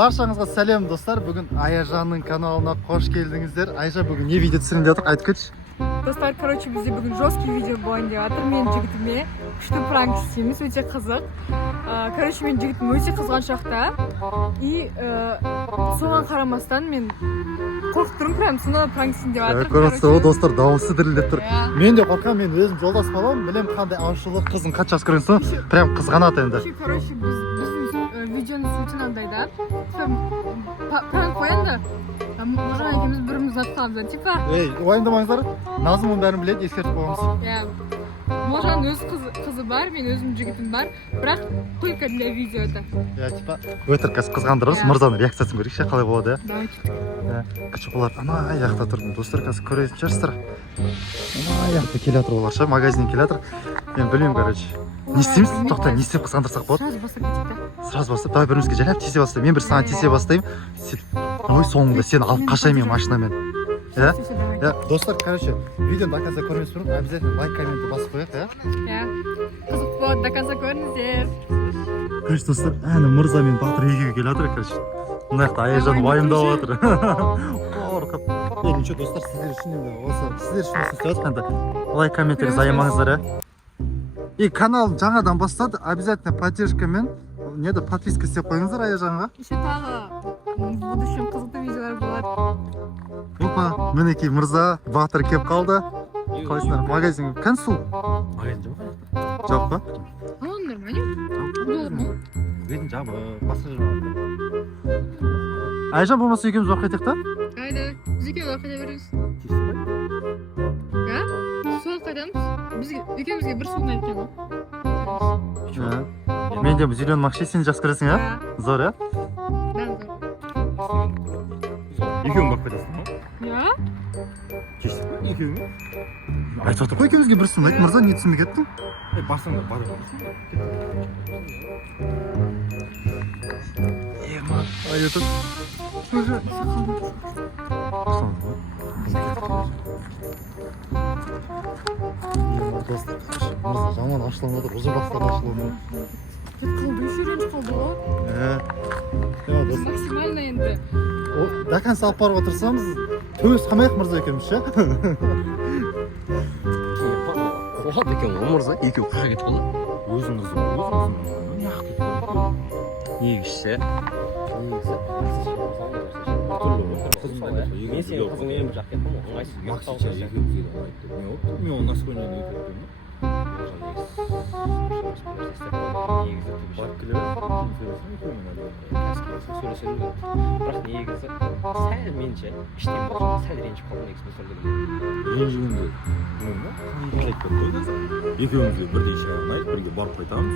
Баршаңызға сәлем достар. Бүгін Аяжанның каналына қош келдіңіздер. Айжа бүгін не видео түсірейін деп жатыр, айтып кетші. Достар, короче, бізде бүгін жесткий видео болайын деп жатыр. Мен жігітіме күшті пранк істейміз, өте қызық. Короче, мен жігітім өте қызған шақта. И соған қарамастан мен қорқып тұрмын, прям сонда пранк істейін деп жатыр. Көрінісі о достар, дауысы дірілдеп тұр. Мен де қорқам, мен өзім жолдас балам, білем қандай ашылық қызын қат жас көрінсін, прям қызғанады енді. Короче, біздің видеоның сути андай да. Пранк қоянды. Можан екеуміз бірімізді атқаламыз, типа. Ей, уайымдамаңыздар, Назым оның бәрін біледі, ескертіп қойғанбыз. Можан өз қызы бар, мен өзім жігітім бар, бірақ только для видеода. Типа, өтірік қызғандырыз, мырзаның реакциясын көрейікші, қалай болады. Давай кеттік. Кішіпылар, ана аяқта тұрдым, достар қазір көретін шығарсыздар. Ана аяқта келе жатыр олар ше, магазиннен келе жатыр. Мен білмеймін, короче. Не істейміз? Тоқта, не істеп қызғандырсақ болады? Сразу бастап кетейік. Сразу бастап, давай бірімізге жайлап тесе бастайын. Мен бір саған тесе бастайын. Ой, соңында сені алып қашайын мен машинамен. Достар, короче, видеоны до конца көрмес бұрын обязательно лайк, комментті басып қояйық, Қызық болады, до конца көріңіздер. Короче, достар, әні мырза мен Батыр екеуі келе жатыр, короче. Мына жақта Аяжан уайымдап жатыр. Қорқып. Ничего, достар, сіздер үшін енді осы, сіздер үшін осы істеп жатқанда лайк, комменттеріңізді аямаңыздар, И канал жаңадан бастады, обязательно поддержкамен, неде подписка істеп қойыңыздар Аяжанға. Еще тағы в будущем қызықты видеолар болады. Опа, мінекей мырза, Батыр кеп қалды. Қалайсыңдар, магазин консул? Магазин жоқ. Жоқ па? Нормально. Магазин жабық, басқа жер. Айжан болмаса екеуміз уақыт етек та? Айда, біз екеуі қайда береміз? Сол қайдамыз? Біз екеумізге бір суын айтқан ғой. Мен де үйленмекші, сен жақсы көресің, Зор, Екеуің бақ қайдасың ба? Кешті ба? Екеуің? Айтып жатыр ғой екеумізге бір суын айт, мырза, не түсінбей кеттің? Барсаң да бар. Айтып. Мырза жаман ашылмады, ұзыр бастар ашылмады. Қалды, еще ренж қалды ғой. Максимально енді. До конца алып барып отырсамыз, төс қамайық мырза екеуміз, ше? Қоғат екен ғой мырза, екеу қаға кетіп қалды. Өзің қызым. Негізші. Мен сенің қызыңмен бір жақ кеттім ғой, ыңғайсыз Максимча екеумізге де айтты. Не болды? Мен оны наскойнен не кетті ме? Барып келе сөйлесем екеуімен әлі. бірақ негізі сәл менше іштен болсын, сәл ренжіп қалдым негізі сөйлегенде. Ренжігенде білмеймін ба? Айтып кетті. Екеумізге бірдей шай ұнайды, бірге барып қайтамыз.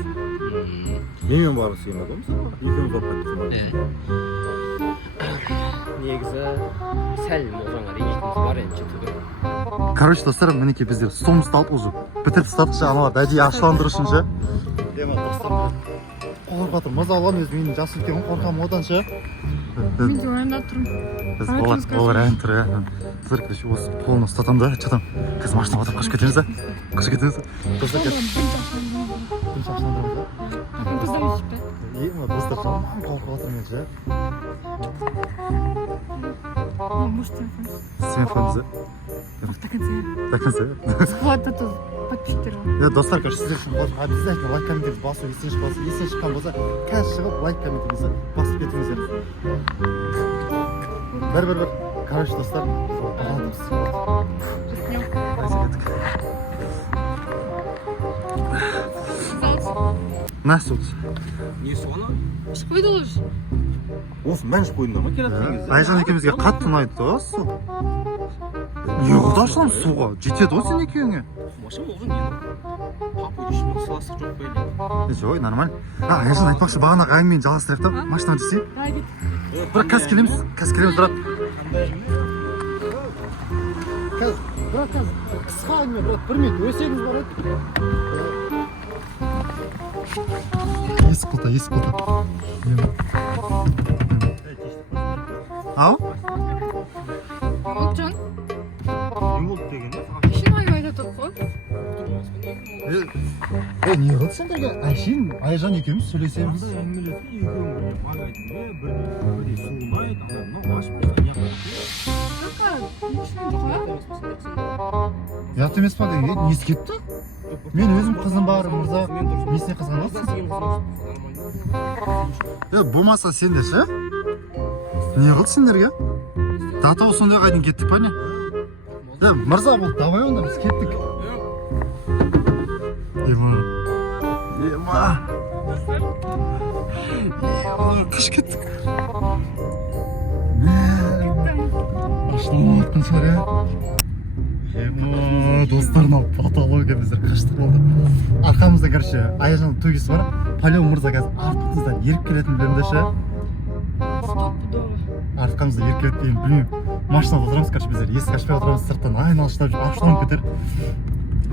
Менімен барғысы келмеді ғой мысалы. Екеуміз барып қайтамыз. Негізі сәл можанға ренжитіміз бар енді жетуге. Короче, достар, мінекей бізде столымызды алып уже бітіріп тастадық ше, аналар әдейі ашуландыру үшін ше. Қорқып жатыр, мырза алған өзі менің жасы үлкен ғой, қорқамын одан ше. Мен де уайымдап тұрмын. Біз олар ән тұр, Қыздар, короче, осы қолын ұстатам да, жатам. Қазір машинаға отырып қашып кетеміз да. Қашып кетеміз да. Достар, күн шашындырамыз да. Қыздар өшіпті. Достар, жаман қорқып жатыр мен ше. Может, телефон. Телефонымызды. До конца. До конца. Схват это подписчиктер ғой. Достар, короче, сіздер үшін обязательно лайк комменттеріңізді басу, есен шыққан болса, қазір шығып лайк комменттеріңізді басып кетіңіздер. Бір. Короче, достар, бағалдымыз. На, суд. Не соны? Ішіп қойды ғой. Осы мән ішіп қойдыңдар ма келатқан кезде? Айжан екеумізге қатты ұнайды да су. Неғылды ашылам суға? Жетеді ғой сен екеуіңе? Машина болған енді. Папу ішімен саластық жоқ қойды. Жой, нормально. Айжан айтпақшы, бағана ғайыммен жалғастырайық та, машинаға түсейік. Бірақ қазір келеміз, брат. Брат, қысқа әңгіме, брат, 1 минут өсегіз бар еді. Есік құлта. Ау? Олжан, Не болды дегенде? ішін айып айтады ғой. Не болды сендерге? Айжан екеуміз сөйлесеміз. Әңгімелесіп екеуің магазинге бірге суын айт, мынау ашып берген не қылады? ұят емес па деген несі кетті? Мен өзім қызым бар, мырза. Несіне қызғанасың? Болмаса сендер ше? Не қылды сендерге? Дата сондай қайдың кеттік па не? Мырза болды, давай онда біз кеттік. Ема. Қыш кеттік. Ашылам атқан шығар я? Достарына патология біздер қаштық болды. Арқамызда, короче, Аяжан тугесі бар. Палео мырза қазір артымыздан еріп келетін білемді ше. Арқамызда еріп келетін білмеймін. Машинада отырамыз, короче, біздер есік ашпай отырамыз, сырттан айналыштап жүріп, ашуланып кетер.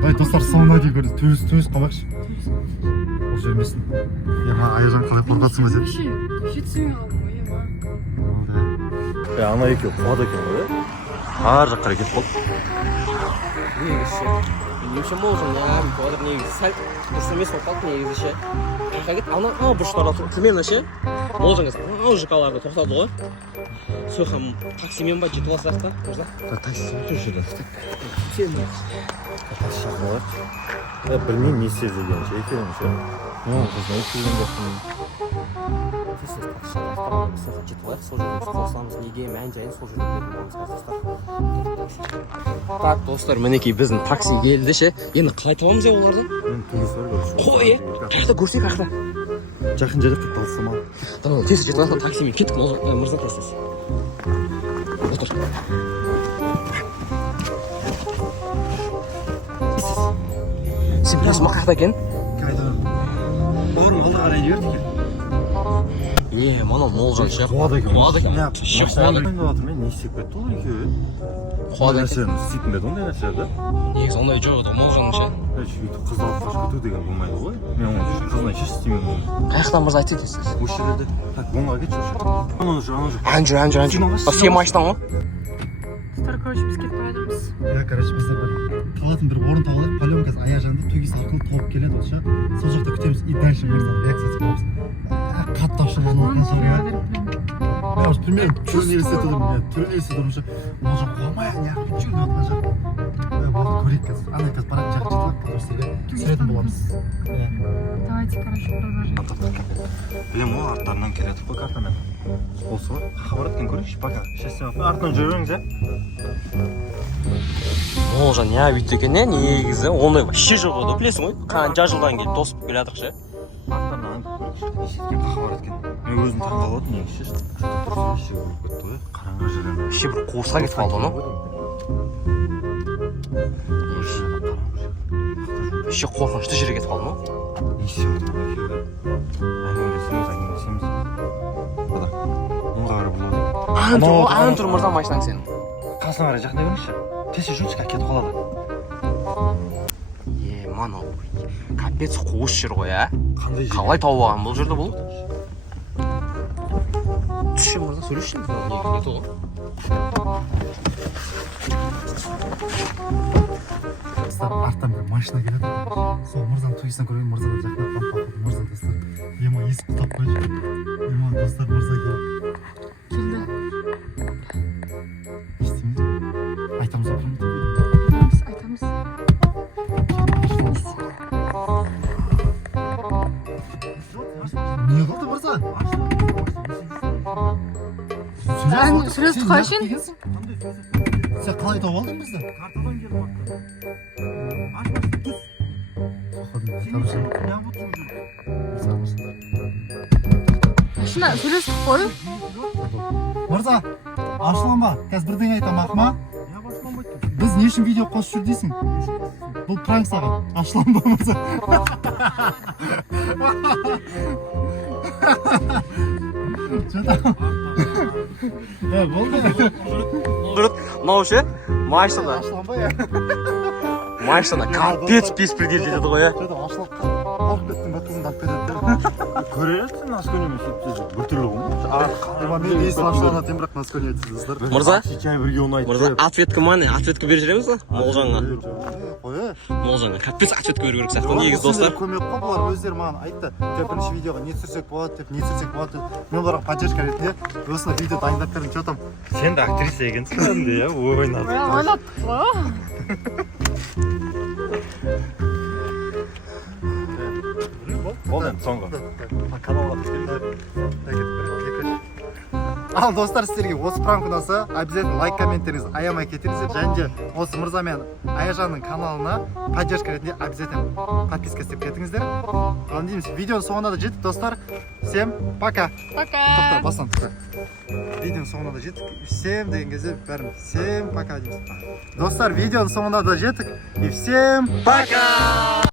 Ай, достар, соңына дейін көрді, төс қамақшы. Ол жермесін. Ема, Аяжан қалай қорқатсың ба сен? Ана екеу қуады екен ғой, ар жаққа қарай кетіп қалды. Негізі немше можем, я квадр негізі сәл дұрыс емес болып қалды негізі ше. Қайқа кет, ана бұрыштарда примерно ше. Можем қазір ЖК-ларда тоқтады ғой. Сөйхам таксимен ба жетіп алсақ та, мырза? Таксимен тұр жерде. Білмеймін не істеп жүрген ше, екеуін ше. Қызын өткізген жоқпын. Сөйхам жетіп алайық, сол жерден қосыламыз, неге мән жайын сол жерден көрген боламыз достар. Так, достар, мінекей біздің такси келді ше. Енді қалай табамыз я оларды? Мен тугесі бар көрші. Қой, қайда көрсек қайда? Жақын жерде қып қалсам ал. Tamam, tez жетіп алайық, таксимен кеттік, мырза тез. Отыр. Сен білесің ма қайда екен? Бауырым алға қарай жіберді екен. Мана молжан ше. Қуады екен. Ше қуады. Мен не істеп кетті ол екеуі? Қуады екен. Нәрсені істейтін беді ондай нәрселерді. Негізі ондай жоқ еді, молжан ше. Сөйтіп қызды алып қашып кету деген болмайды ғой. Мен оны қызына еш істемеймін. Қаяқтан мырза айтып кетесіз? Осы жерлерде. Так, оңға кетші осы жерде. Ана жүр. Жүр. Сен машинаң ғой? Достар, короче, біз кетіп жатырмыз. Короче, біздер қалатын бір орын табылайық. Палеон қазір Аяжанды тугесі арқылы тауып келеді ол ше. Сол жақта күтеміз и дальше мырза реакция қыламыз. Қатты ашылып жатқан шығар я. Я уже примерно түрінелесет тұрмышы. Ол жақ қуамай, неғып жүр деп отқан жақ. Болды көрейік қазір. Ана қазір баратын жаққа жетіп көрсеге түсіретін боламыз. Давайте, короче, продолжим. Білем ғой, арттарынан келеді қой картамен. Осы ғой, қақа баратқан көрейікші, пока. Артынан жүріңіз, ә? Молжан не бүйтті екен, негізі ондай вообще жоқ еді, білесің ғой? Қанша жылдан келіп тосып келе жатырық ше. Арттарынан көрейікші, нешеткен қақа баратқан. Мен өзім таңғалып отырмын, негізі ше. Дұрыс неше көріп кетті ғой, қараңғы жерден. Вообще бір қуысқа кетіп қалды оны. Вообще қорқынышты жерге кетіп қалды ма? Не істеп отырмын екеуі? Әңгімелесеміз. Қада, оңға қарап болады. Ан тұр мырза машинаң сенің. Қасына қарай жақындай беріңізші. Тесе жүршіға кетіп қалады. Мана капец қуыс жер ғой, ә? Қандай жер? Қалай тауып алған бұл жерде бұл? Түсші мырза сөйлесші, не тоғы? Арттан бір машина келеді. Сол мырзаның тугесінен көрген мырзаға жақындап қалып қалды. Мырза достар. Ема есік құлап қойшы. Ема достар мырза келді. Келді. Не істейміз? Айтамыз ба? Айтамыз. Не қылды мырза? Сөйлесіп қойшын. Сен қалай тауып алдың бізді? Картадан келіп бақтым. Машина сөйлесіп қой. Мырза, ашуланба. Қазір бірдеңе айтам ақма. Біз не үшін видео қосып жүр дейсің? Бұл пранк саған. Ашуланба мырза. Болды. Мынау ше, машинада. Ашуланба я. Машинада капец беспредел етеді ғой, ә? Ашулап қалып кеттің ба қызыңды алып кетеді. көресің наскөне сөйтіп біртүрлі ғой. Мен есім ашылғаннан бірақ наскөне айтсыз достар. Мырза? Чай бірге ұнайды. Мырза, ответка мане? Ответка бере жүреміз ба? Молжанға. Қой, Молжанға. Капец ответка беру керек сияқты. Негіз достар. көмек қой, бұлар өздері маған айтты. Бірінші видеоға не түсірсек болады деп, не түсірсек болады деп. Мен оларға поддержка ретінде осыны видео дайындап бердім. Что там? Сен де актриса екенсің кәдімгідей, иә, ойнады. Ойнаттық қой. Болды енді соңғы. Каналға түскенде. Ал достар, сіздерге осы пранк ұнаса, обязательно лайк, комменттеріңізді аямай кетіңіздер. Және де осы Мырза мен Аяжанның каналына поддержка ретінде обязательно подписка істеп кетіңіздер. Ал дейміз, видеоның соңына да жеттік, достар. Всем пока. Пока. Тоқта, бастан. Видеоның соңына да жеттік. Всем деген кезде бәріміз всем пока дейміз. Достар, видеоның соңына да жеттік. И всем пока.